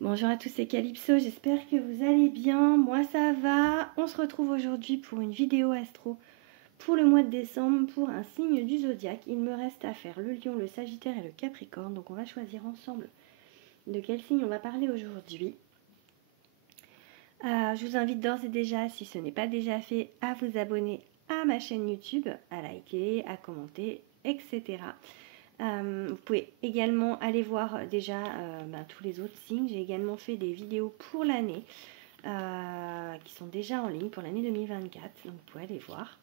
Bonjour à tous, c'est Calypso, j'espère que vous allez bien, moi ça va. On se retrouve aujourd'hui pour une vidéo astro pour le mois de décembre pour un signe du zodiaque. Il me reste à faire le lion, le sagittaire et le capricorne, donc on va choisir ensemble de quel signe on va parler aujourd'hui. Je vous invite d'ores et déjà, si ce n'est pas déjà fait, à vous abonner à ma chaîne YouTube, à liker, à commenter, etc. Vous pouvez également aller voir déjà tous les autres signes. J'ai également fait des vidéos pour l'année qui sont déjà en ligne pour l'année 2024, donc vous pouvez aller voir.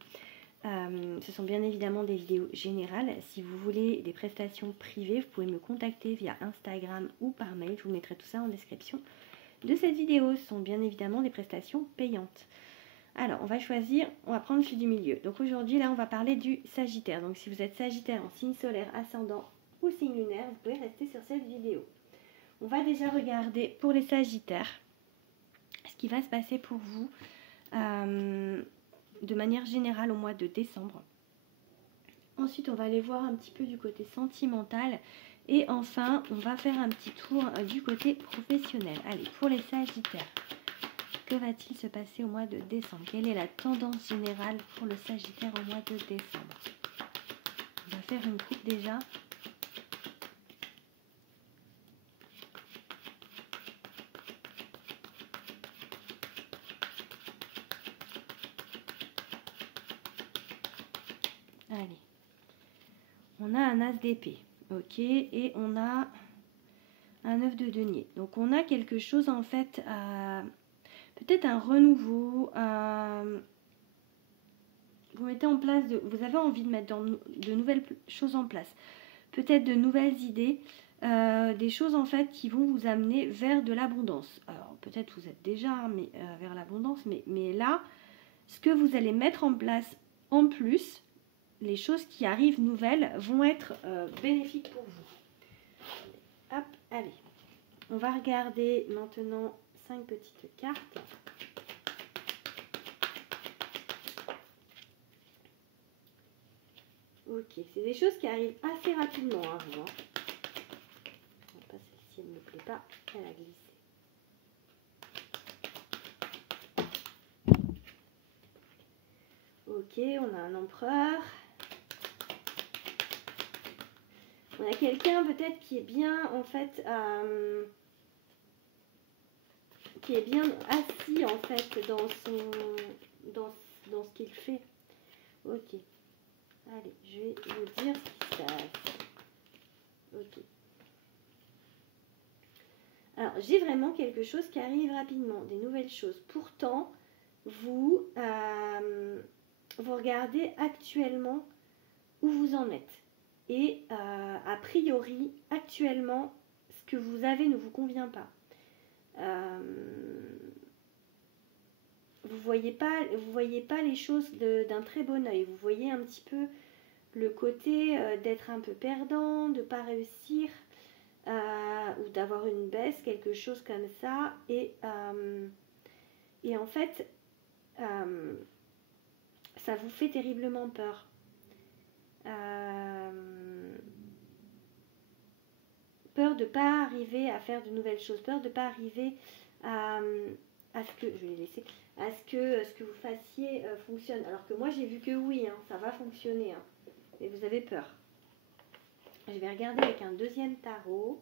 Ce sont bien évidemment des vidéos générales. Si vous voulez des prestations privées, vous pouvez me contacter via Instagram ou par mail. Je vous mettrai tout ça en description de cette vidéo. Ce sont bien évidemment des prestations payantes. Alors, on va choisir, on va prendre celui du milieu. Donc aujourd'hui, là, on va parler du Sagittaire. Donc si vous êtes Sagittaire en signe solaire, ascendant ou signe lunaire, vous pouvez rester sur cette vidéo. On va déjà regarder pour les Sagittaires ce qui va se passer pour vous de manière générale au mois de décembre. Ensuite, on va aller voir un petit peu du côté sentimental. Et enfin, on va faire un petit tour du côté professionnel. Allez, pour les Sagittaires. Que va-t-il se passer au mois de décembre? Quelle est la tendance générale pour le Sagittaire au mois de décembre? On va faire une coupe déjà. Allez. On a un as d'épée. Ok. Et on a un œuf de denier. Donc on a quelque chose en fait peut-être un renouveau. Vous mettez en place, vous avez envie de mettre de nouvelles choses en place. Peut-être de nouvelles idées, des choses en fait qui vont vous amener vers de l'abondance. Alors peut-être vous êtes déjà vers l'abondance, mais là, ce que vous allez mettre en place en plus, les choses qui arrivent nouvelles vont être bénéfiques pour vous. Hop, allez. On va regarder maintenant 5 petites cartes. Ok, c'est des choses qui arrivent assez rapidement à vous. Pas celle-ci, elle ne me plaît pas, elle a glissé. Ok, on a un empereur. On a quelqu'un peut-être qui est bien en fait, qui est bien assis en fait dans ce qu'il fait. Ok. Allez, je vais vous dire ce qui se passe. Ok. Alors, j'ai vraiment quelque chose qui arrive rapidement, des nouvelles choses. Pourtant, vous regardez actuellement où vous en êtes. Et a priori, actuellement, ce que vous avez ne vous convient pas. Vous voyez pas les choses d'un très bon œil. Vous voyez un petit peu le côté d'être un peu perdant, de ne pas réussir, ou d'avoir une baisse, quelque chose comme ça. Et en fait, ça vous fait terriblement peur. Peur de ne pas arriver à faire de nouvelles choses, peur de ne pas arriver à ce que, je vais laisser, à ce que vous fassiez fonctionne. Alors que moi j'ai vu que oui, hein, ça va fonctionner, hein, mais vous avez peur. Je vais regarder avec un deuxième tarot.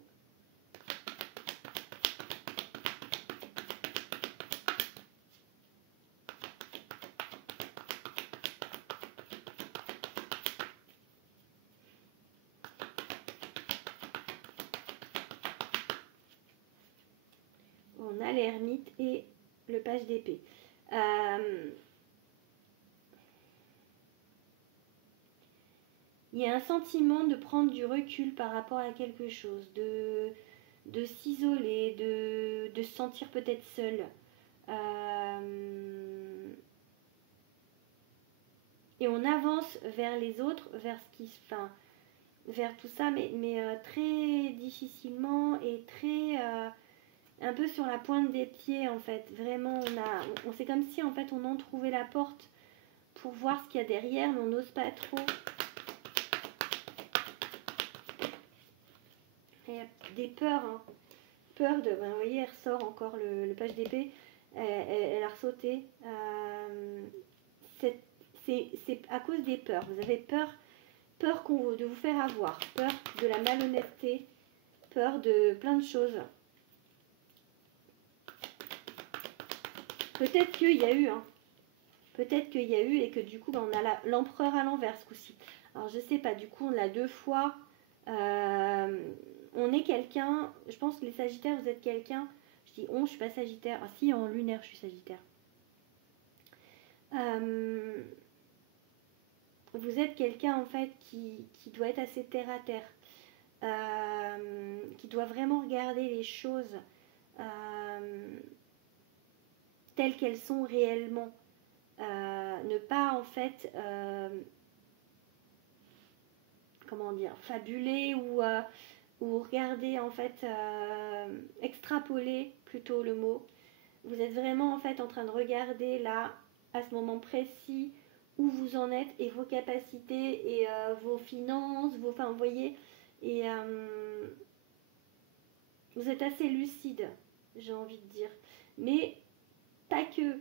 On a l'ermite et le page d'épée. Il y a un sentiment de prendre du recul par rapport à quelque chose, de s'isoler, de se sentir peut-être seul. Et on avance vers les autres, vers ce qui, enfin, vers tout ça, mais très difficilement et très un peu sur la pointe des pieds en fait. Vraiment, c'est comme si en fait on entrouvait la porte pour voir ce qu'il y a derrière, mais on n'ose pas trop. Il y a des peurs, hein. peur de... Ben, vous voyez, elle ressort encore le page d'épée. Elle a ressauté. C'est à cause des peurs. Vous avez peur de vous faire avoir, peur de la malhonnêteté, peur de plein de choses. Peut-être qu'il y a eu, hein. Peut-être qu'il y a eu et que du coup, ben, on a l'empereur à l'envers ce coup-ci. Alors, je sais pas, du coup, on l'a 2 fois. On est quelqu'un, je pense que les Sagittaires, vous êtes quelqu'un. Je dis on, je suis pas Sagittaire. Ah si, en lunaire, je suis Sagittaire. Vous êtes quelqu'un en fait qui doit être assez terre à terre, qui doit vraiment regarder les choses telles qu'elles sont réellement, ne pas en fait, comment dire, fabuler ou regarder en fait, extrapoler plutôt le mot. Vous êtes vraiment en fait en train de regarder là, à ce moment précis, où vous en êtes et vos capacités et vos finances, enfin vous voyez, et vous êtes assez lucide, j'ai envie de dire, mais pas que,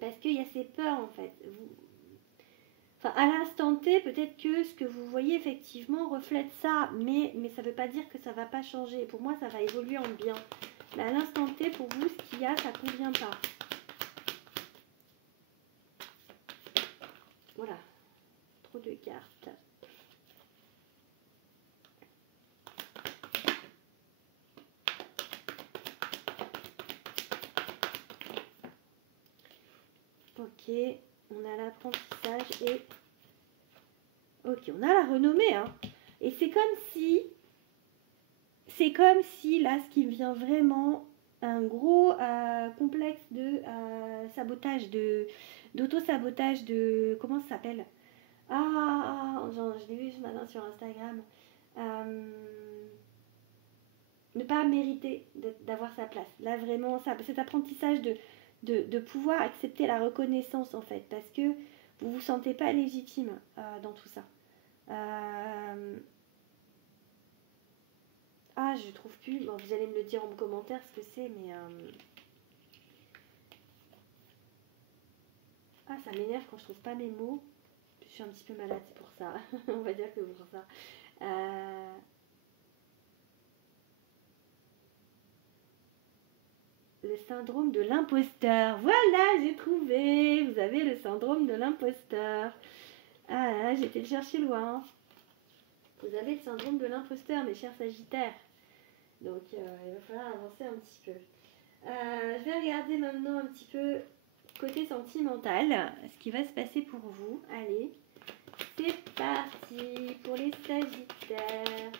parce qu'il y a ces peurs en fait. Enfin, à l'instant T, peut-être que ce que vous voyez effectivement reflète ça, mais ça ne veut pas dire que ça ne va pas changer. Pour moi, ça va évoluer en bien. Mais à l'instant T, pour vous, ce qu'il y a, ça ne convient pas. Voilà, trop de cartes. Ok, on a l'apprentissage et... Ok, on a la renommée, hein. Et c'est comme si... là, ce qui me vient vraiment, un gros complexe de sabotage, d'auto-sabotage, de... Comment ça s'appelle? Je l'ai vu ce matin sur Instagram. Ne pas mériter d'avoir sa place. Là, vraiment, cet apprentissage de pouvoir accepter la reconnaissance, en fait, parce que vous ne vous sentez pas légitime dans tout ça. Je trouve plus. Bon, vous allez me le dire en commentaire ce que c'est, mais... ça m'énerve quand je trouve pas mes mots. Je suis un petit peu malade, c'est pour ça. On va dire que pour ça. Le syndrome de l'imposteur. Voilà, j'ai trouvé. Vous avez le syndrome de l'imposteur. J'ai été le chercher loin. Vous avez le syndrome de l'imposteur, mes chers Sagittaires. Donc, il va falloir avancer un petit peu. Je vais regarder maintenant un petit peu côté sentimental, ce qui va se passer pour vous. Allez, c'est parti pour les Sagittaires.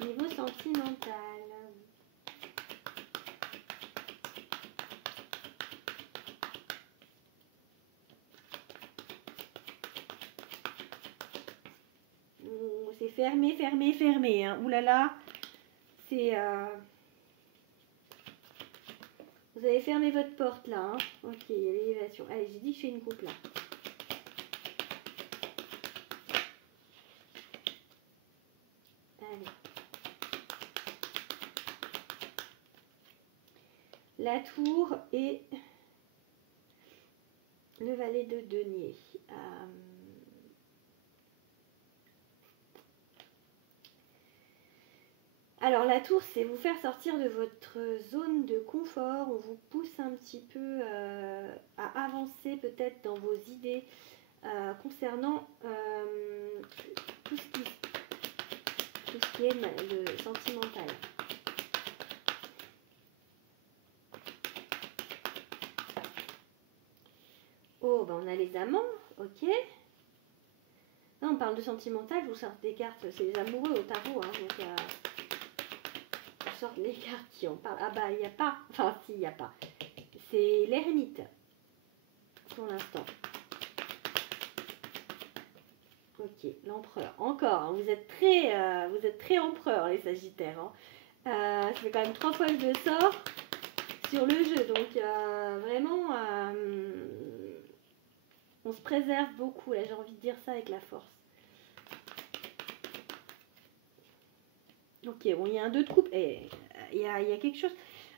Niveau sentimental. C'est fermé, fermé, fermé. Hein. Ouh là là, c'est... Vous avez fermé votre porte là. Hein. Ok, il y a l'élévation. Allez, j'ai dit que je fais une coupe là. Allez. La tour et le valet de denier. Alors la tour, c'est vous faire sortir de votre zone de confort. On vous pousse un petit peu à avancer peut-être dans vos idées concernant tout ce qui est le sentimental. Oh, ben on a les amants, ok. Là, on parle de sentimental, je vous sors des cartes, c'est les amoureux au tarot, hein, donc je sors les cartes qui en parlent. Il n'y a pas, enfin si, il n'y a pas. C'est l'ermite, pour l'instant. Ok, l'empereur, encore, hein, vous êtes très empereur, les Sagittaires. Hein. Ça fait quand même 3 fois que je sors sur le jeu, donc vraiment... on se préserve beaucoup, là j'ai envie de dire ça avec la force. Ok, bon, il y a un 2 de coupe et il y a quelque chose.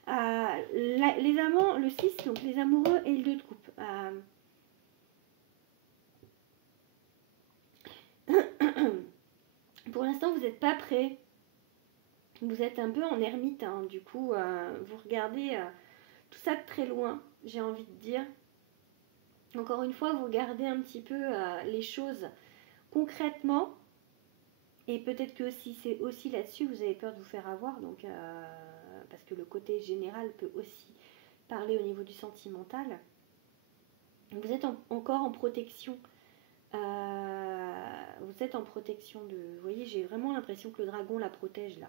Les amants, le 6, donc les amoureux et le 2 de coupe. Pour l'instant, vous n'êtes pas prêt. Vous êtes un peu en ermite, hein. Du coup, vous regardez tout ça de très loin, j'ai envie de dire. Encore une fois, vous regardez un petit peu les choses concrètement. Et peut-être que si c'est aussi là-dessus, vous avez peur de vous faire avoir. Donc, parce que le côté général peut aussi parler au niveau du sentimental. Vous êtes encore en protection. Vous êtes en protection de... Vous voyez, j'ai vraiment l'impression que le dragon la protège là.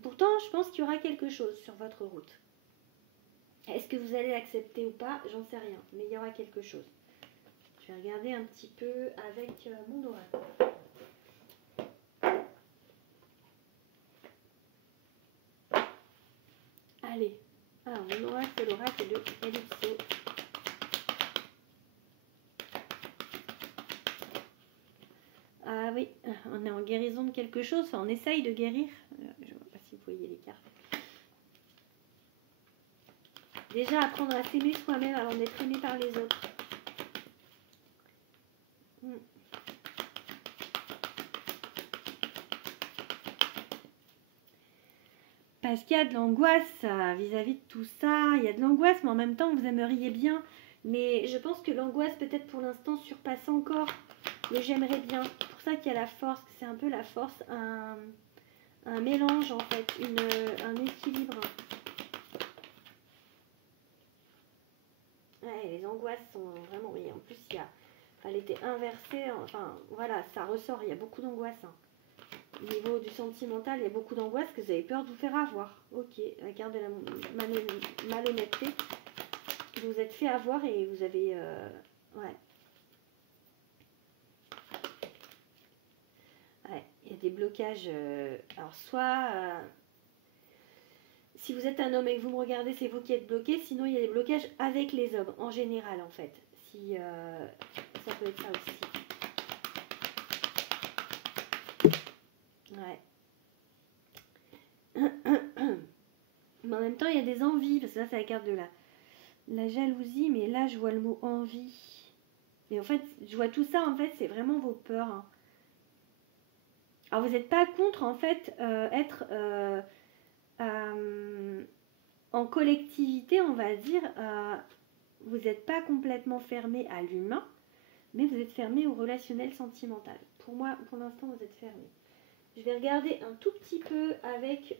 Pourtant, je pense qu'il y aura quelque chose sur votre route. Est-ce que vous allez l'accepter ou pas? J'en sais rien, mais il y aura quelque chose. Je vais regarder un petit peu avec mon oracle. Allez, mon oracle, c'est l'oracle de Calypso. Ah oui, on est en guérison de quelque chose, enfin, on essaye de guérir. Je ne sais pas si vous voyez les cartes. Déjà, apprendre à s'aimer soi-même avant d'être aimé par les autres. Parce qu'il y a de l'angoisse vis-à-vis de tout ça. Il y a de l'angoisse, mais en même temps, vous aimeriez bien. Mais je pense que l'angoisse, peut-être pour l'instant, surpasse encore le j'aimerais bien. C'est pour ça qu'il y a la force, que c'est un peu la force, un mélange en fait, un équilibre. Ouais, les angoisses sont vraiment... Oui, en plus, elle était inversée. Enfin, voilà, ça ressort. Il y a beaucoup d'angoisse. Hein. Au niveau du sentimental, il y a beaucoup d'angoisse que vous avez peur de vous faire avoir. Ok, la carte de la malhonnêteté. Vous vous êtes fait avoir et vous avez... ouais. Ouais, il y a des blocages. Alors, soit... si vous êtes un homme et que vous me regardez, c'est vous qui êtes bloqué. Sinon, il y a des blocages avec les hommes, en général, en fait. Si, ça peut être ça aussi. Ouais. Mais en même temps, il y a des envies, parce que ça, c'est la carte de la jalousie, mais là, je vois le mot envie. Et en fait, je vois tout ça, en fait, c'est vraiment vos peurs. Hein. Alors, vous n'êtes pas contre, en fait, être en collectivité, on va dire. Vous n'êtes pas complètement fermé à l'humain, mais vous êtes fermé au relationnel sentimental. Pour moi, pour l'instant, vous êtes fermé. Je vais regarder un tout petit peu avec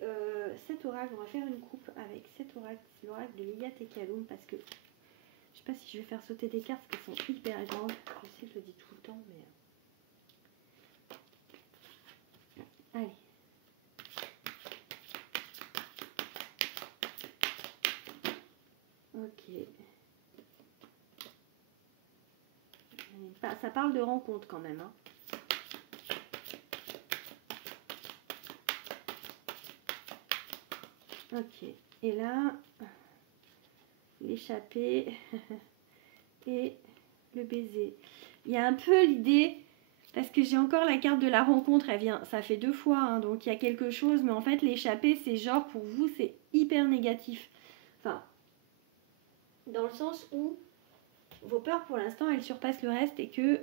cet oracle. On va faire une coupe avec cet oracle. C'est l'oracle de Liat et Kaloum parce que je sais pas si je vais faire sauter des cartes parce qu'elles sont hyper grandes. Je sais, je le dis tout le temps, mais... Allez. Ok. Ça parle de rencontre quand même. Hein. Ok. Et là, l'échappée et le baiser. Il y a un peu l'idée, parce que j'ai encore la carte de la rencontre, elle vient, ça fait 2 fois, hein, donc il y a quelque chose, mais en fait l'échappée, c'est genre pour vous, c'est hyper négatif. Enfin, dans le sens où vos peurs pour l'instant, elles surpassent le reste et que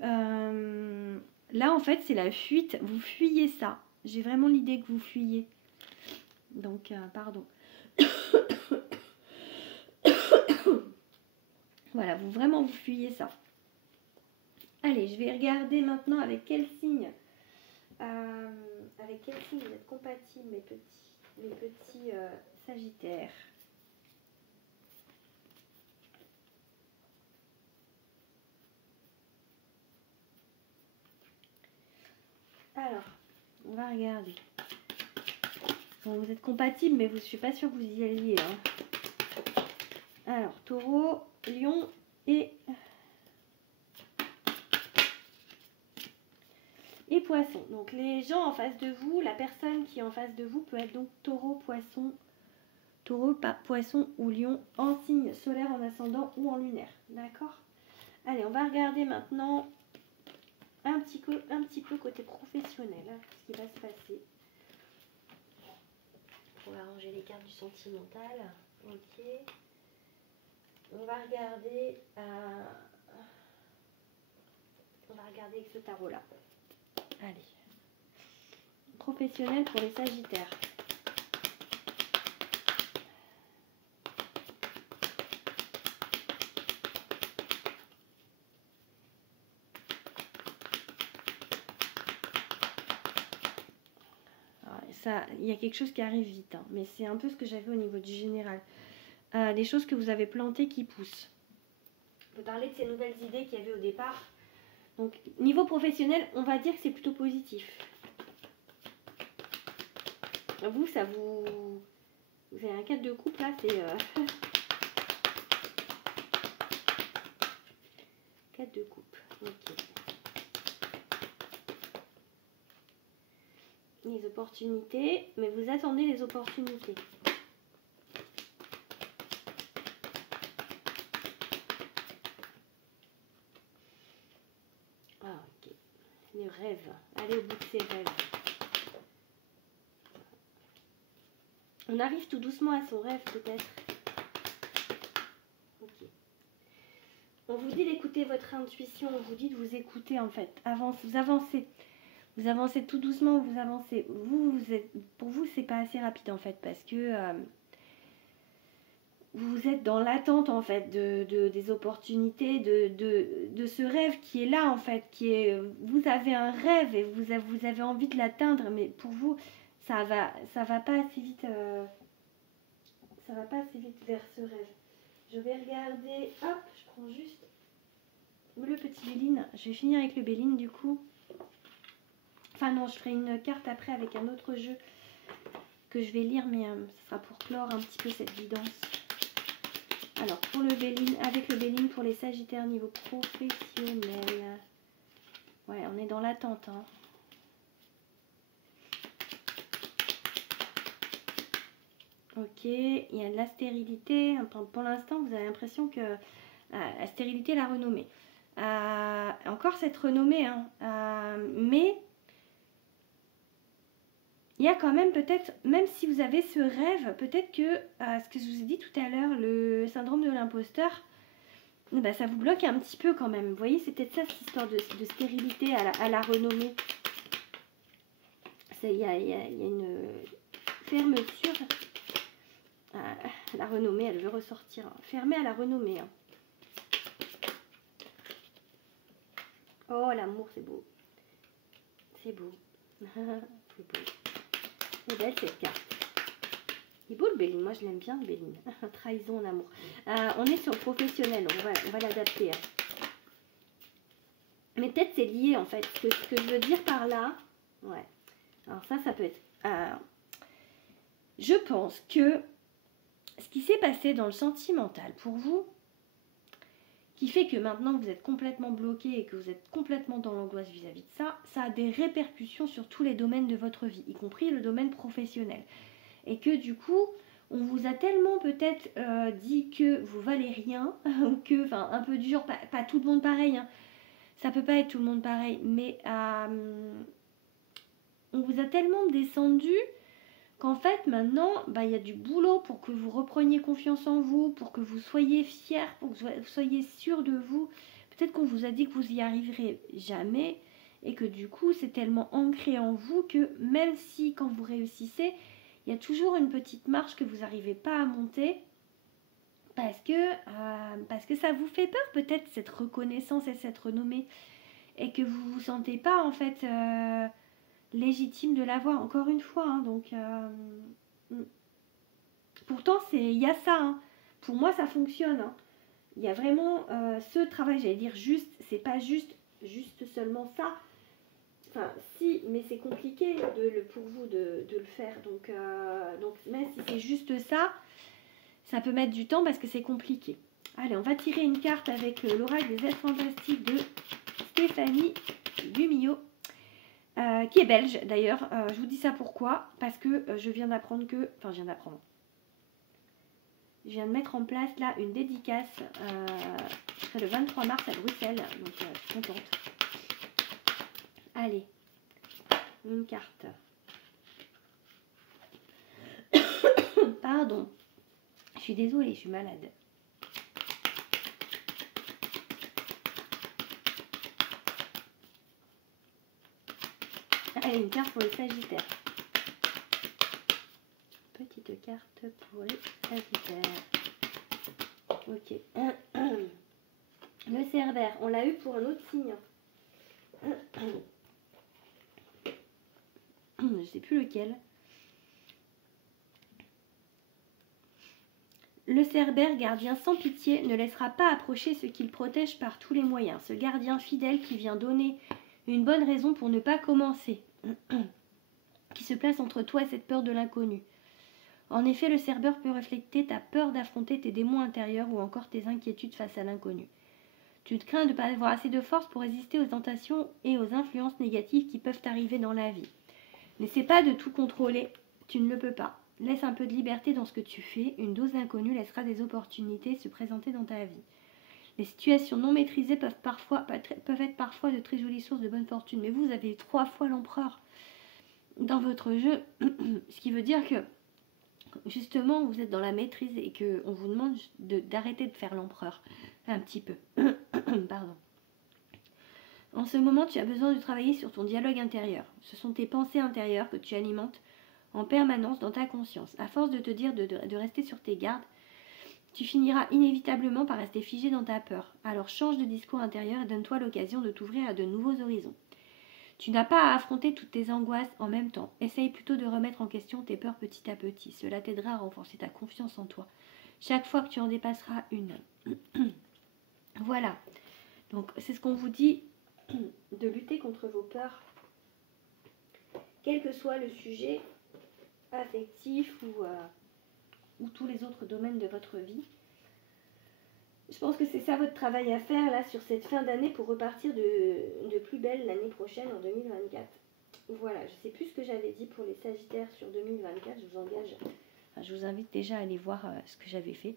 là, en fait, c'est la fuite. Vous fuyez ça. J'ai vraiment l'idée que vous fuyez. Donc, pardon. Voilà, vous fuyez ça. Allez, je vais regarder maintenant avec quel signe vous êtes compatibles, mes petits sagittaires. Alors, on va regarder. Bon, vous êtes compatibles, mais je ne suis pas sûre que vous y alliez. Hein. Alors, taureau, lion et poisson. Donc, les gens en face de vous, la personne qui est en face de vous peut être donc taureau, poisson ou lion en signe solaire, en ascendant ou en lunaire. D'accord? Allez, on va regarder maintenant un petit peu côté professionnel, hein, ce qui va se passer. On va ranger les cartes du sentimental. Ok. On va regarder avec ce tarot là. Allez. Professionnel pour les Sagittaires. Ça, il y a quelque chose qui arrive vite, hein, mais c'est un peu ce que j'avais au niveau du général. Des choses que vous avez plantées qui poussent. On peut parler de ces nouvelles idées qu'il y avait au départ. Donc, niveau professionnel, on va dire que c'est plutôt positif. Vous, ça vous... Vous avez un cadre de couple, là, c'est... cadre de couple, ok. Les opportunités, mais vous attendez les opportunités. Ah, ok. Les rêves. Allez au bout de ces rêves. On arrive tout doucement à son rêve, peut-être. Ok. On vous dit d'écouter votre intuition. On vous dit de vous écouter, en fait. Vous avancez. Vous avancez tout doucement, vous avancez. Pour vous, c'est pas assez rapide, en fait, parce que vous êtes dans l'attente, en fait, des opportunités, de ce rêve qui est là, en fait, vous avez un rêve et vous avez envie de l'atteindre, mais pour vous, ça va pas assez vite, ça va pas assez vite vers ce rêve. Je vais regarder, hop, je prends juste le petit Béline. Je vais finir avec le Béline, du coup. Enfin non, je ferai une carte après avec un autre jeu que je vais lire, mais ce sera pour clore un petit peu cette guidance. Alors, pour le Béline, avec le Béline pour les Sagittaires niveau professionnel. Ouais, on est dans l'attente. Hein. Ok, il y a de la stérilité. Pour l'instant, vous avez l'impression que la stérilité, la renommée. Encore cette renommée, hein, mais... Il y a quand même peut-être, même si vous avez ce rêve, peut-être que, ce que je vous ai dit tout à l'heure, le syndrome de l'imposteur, bah, ça vous bloque un petit peu quand même. Vous voyez, c'est peut-être ça, cette histoire de stérilité à la renommée. Il y a une fermeture. La renommée, elle veut ressortir. Fermée à la renommée. Hein. Oh, l'amour, c'est beau. C'est beau. C'est beau. C'est belle cette carte. Il est beau le Béline, moi je l'aime bien le Béline. Trahison en amour. On est sur le professionnel, on va l'adapter. Hein. Mais peut-être c'est lié en fait. Ce que je veux dire par là, ouais. Alors ça peut être... je pense que ce qui s'est passé dans le sentimental pour vous, qui fait que maintenant vous êtes complètement bloqué et que vous êtes complètement dans l'angoisse vis-à-vis de ça, ça a des répercussions sur tous les domaines de votre vie, y compris le domaine professionnel. Et que du coup, on vous a tellement peut-être dit que vous valez rien, ou que, enfin, un peu dur, pas tout le monde pareil, hein. Ça peut pas être tout le monde pareil, mais on vous a tellement descendu qu'en fait maintenant, bah, y a du boulot pour que vous repreniez confiance en vous, pour que vous soyez fiers, pour que vous soyez sûr de vous. Peut-être qu'on vous a dit que vous y arriverez jamais, et que du coup, c'est tellement ancré en vous que même si quand vous réussissez, il y a toujours une petite marche que vous n'arrivez pas à monter parce que ça vous fait peur peut-être cette reconnaissance et cette renommée et que vous ne vous sentez pas en fait légitime de l'avoir encore une fois. Hein, donc pourtant il y a ça. Hein. Pour moi ça fonctionne. Hein. Il y a vraiment ce travail, j'allais dire juste, c'est pas juste seulement ça. Enfin, si, mais c'est compliqué pour vous de le faire. Donc même si c'est juste ça, ça peut mettre du temps parce que c'est compliqué. Allez, on va tirer une carte avec l'oracle des êtres fantastiques de Stéphanie Gumillot, qui est belge d'ailleurs. Je vous dis ça pourquoi? Parce que je viens d'apprendre que... Enfin, je viens de mettre en place là une dédicace. Ce serait le 23 mars à Bruxelles. Donc, je suis contente. Allez, une carte. Pardon, je suis désolée, je suis malade. Allez, une carte pour les Sagittaires. Petite carte pour les Sagittaires. Ok. Le Cerbère, on l'a eu pour un autre signe. Je ne sais plus lequel. Le Cerbère, gardien sans pitié, ne laissera pas approcher ce qu'il protège par tous les moyens. Ce gardien fidèle qui vient donner une bonne raison pour ne pas commencer. Qui se place entre toi et cette peur de l'inconnu. En effet, le Cerbère peut refléter ta peur d'affronter tes démons intérieurs ou encore tes inquiétudes face à l'inconnu. Tu te crains de ne pas avoir assez de force pour résister aux tentations et aux influences négatives qui peuvent t'arriver dans la vie. N'essaie pas de tout contrôler, tu ne le peux pas. Laisse un peu de liberté dans ce que tu fais, une dose d'inconnu laissera des opportunités se présenter dans ta vie. Les situations non maîtrisées peuvent être parfois de très jolies sources de bonne fortune, mais vous avez 3 fois l'empereur dans votre jeu, ce qui veut dire que justement vous êtes dans la maîtrise et qu'on vous demande d'arrêter de faire l'empereur un petit peu. Pardon. En ce moment, tu as besoin de travailler sur ton dialogue intérieur. Ce sont tes pensées intérieures que tu alimentes en permanence dans ta conscience. À force de te dire de rester sur tes gardes, tu finiras inévitablement par rester figé dans ta peur. Alors change de discours intérieur et donne-toi l'occasion de t'ouvrir à de nouveaux horizons. Tu n'as pas à affronter toutes tes angoisses en même temps. Essaye plutôt de remettre en question tes peurs petit à petit. Cela t'aidera à renforcer ta confiance en toi. Chaque fois que tu en dépasseras une. Voilà. Donc c'est ce qu'on vous dit, de lutter contre vos peurs. Quel que soit le sujet affectif ou tous les autres domaines de votre vie. Je pense que c'est ça votre travail à faire là sur cette fin d'année pour repartir de plus belle l'année prochaine en 2024. Voilà, je sais plus ce que j'avais dit pour les Sagittaires sur 2024. Je vous invite déjà à aller voir ce que j'avais fait.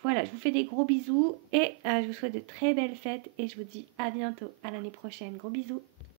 Voilà, je vous fais des gros bisous et je vous souhaite de très belles fêtes et je vous dis à bientôt, à l'année prochaine. Gros bisous.